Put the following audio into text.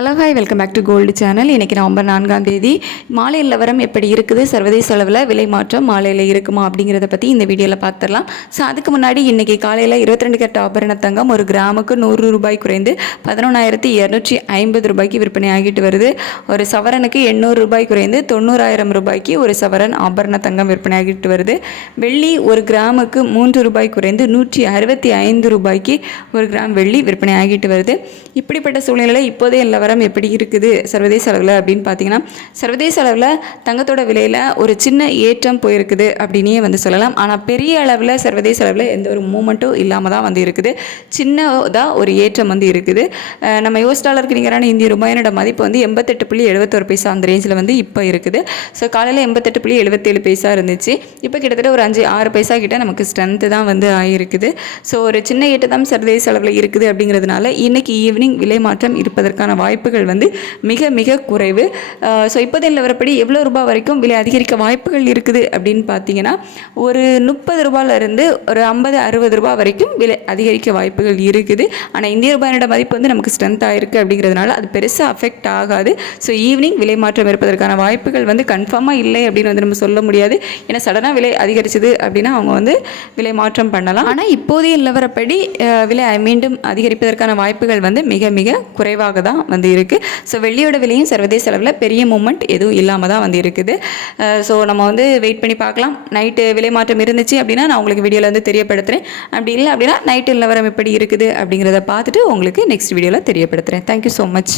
Hello hi welcome back to gold channel இன்றைக்கி November நான்காம் தேதி. மாலை நிலவரம் எப்படி இருக்குது? சர்வதேச அளவில் விலை மாற்றம் மாலையில் இருக்குமா அப்படிங்கிறத பற்றி இந்த வீடியோவில் பார்த்துடலாம் ஸோ அதுக்கு முன்னாடி இன்றைக்கி காலையில் 22 கட்ட ஆபரண தங்கம் ஒரு கிராமுக்கு நூறு ரூபாய் குறைந்து பதினொன்றாயிரத்தி இரநூற்றி ஐம்பது ரூபாய்க்கு விற்பனை ஆகிட்டு வருது. ஒரு சவரனுக்கு எண்ணூறு ரூபாய் குறைந்து தொண்ணூறாயிரம் ரூபாய்க்கு ஒரு சவரன் ஆபரண தங்கம் விற்பனை ஆகிட்டு வருது. வெள்ளி ஒரு கிராமுக்கு மூன்று ரூபாய் குறைந்து நூற்றி அறுபத்தி ஐந்து ரூபாய்க்கு ஒரு கிராம் வெள்ளி விற்பனை ஆகிட்டு வருது. இப்படிப்பட்ட சூழ்நிலையில் இப்போதே நிலவரம் எப்படி இருக்குது சர்வதேச அளவில் அப்படின்னு பார்த்தீங்கன்னா சர்வதேச அளவில் தங்கத்தோட விலையில் ஒரு சின்ன ஏற்றம் போயிருக்குது அப்படின்னே வந்து சொல்லலாம். ஆனால் பெரிய அளவில் சர்வதேச அளவில் எந்த ஒரு மூமெண்ட்டும் இல்லாமல் தான் வந்து இருக்குது. சின்னதாக ஒரு ஏற்றம் வந்து இருக்குது. நம்ம யூஎஸ் டாலருக்கு நிகரான இந்திய ரூபாயினோட மதிப்பு வந்து எண்பத்தெட்டு புள்ளி எழுபத்தொரு பைசா அந்த ரேஞ்சில் வந்து இப்போ இருக்குது. ஸோ காலையில் எண்பத்தெட்டு புள்ளி எழுபத்தேழு பைசா இருந்துச்சு. இப்போ கிட்டத்தட்ட ஒரு அஞ்சு ஆறு பைசா கிட்ட நமக்கு ஸ்ட்ரென்த்து தான் வந்து ஆகிருக்குது ஸோ ஒரு சின்ன ஏற்றம் தான் சர்வதேச அளவில் இருக்குது அப்படிங்கிறதுனால இன்றைக்கி ஈவினிங் விலை மாற்றம் இருப்பதற்கான வாய்ப்பு வாய்ப்புகள் வந்து மிக மிக குறைவு. ஸோ இப்போதைய நிலவரப்படி எவ்வளோ ரூபாய் வரைக்கும் விலை அதிகரிக்க வாய்ப்புகள் இருக்குது அப்படின்னு பார்த்தீங்கன்னா ஒரு முப்பது ரூபாயிலிருந்து ஒரு ஐம்பது அறுபது ரூபாய் வரைக்கும் விலை அதிகரிக்க வாய்ப்புகள் இருக்குது. ஆனால் இந்திய ரூபாயோட மதிப்பு வந்து நமக்கு ஸ்ட்ரென்த் ஆயிருக்கு அப்படிங்கிறதுனால அது பெருசாக அஃபெக்ட் ஆகாது. ஸோ ஈவினிங் விலை மாற்றம் இருப்பதற்கான வாய்ப்புகள் வந்து கன்ஃபார்மாக இல்லை அப்படின்னு வந்து நம்ம சொல்ல முடியாது. ஏன்னா சடனாக விலை அதிகரிச்சது அப்படின்னா அவங்க வந்து விலை மாற்றம் பண்ணலாம். ஆனால் இப்போதைய நிலவரப்படி விலை மீண்டும் அதிகரிப்பதற்கான வாய்ப்புகள் வந்து மிக மிக குறைவாக தான் வந்து வந்து இருக்குது ஸோ வெள்ளியோட விலையும் சர்வதேச அளவில் பெரிய மூமெண்ட் எதுவும் இல்லாமல் தான் வந்து இருக்குது ஸோ நம்ம வந்து வெயிட் பண்ணி பார்க்கலாம். நைட்டு விலை மாற்றம் இருந்துச்சு அப்படின்னா நான் உங்களுக்கு வீடியோவில் வந்து தெரியப்படுத்துகிறேன் அப்படி இல்லை அப்படின்னா நைட்டு நிலவரம் எப்படி இருக்குது அப்படிங்கிறத பார்த்துட்டு உங்களுக்கு நெக்ஸ்ட் வீடியோவில் தெரியப்படுத்துகிறேன் தேங்க்யூ ஸோ மச்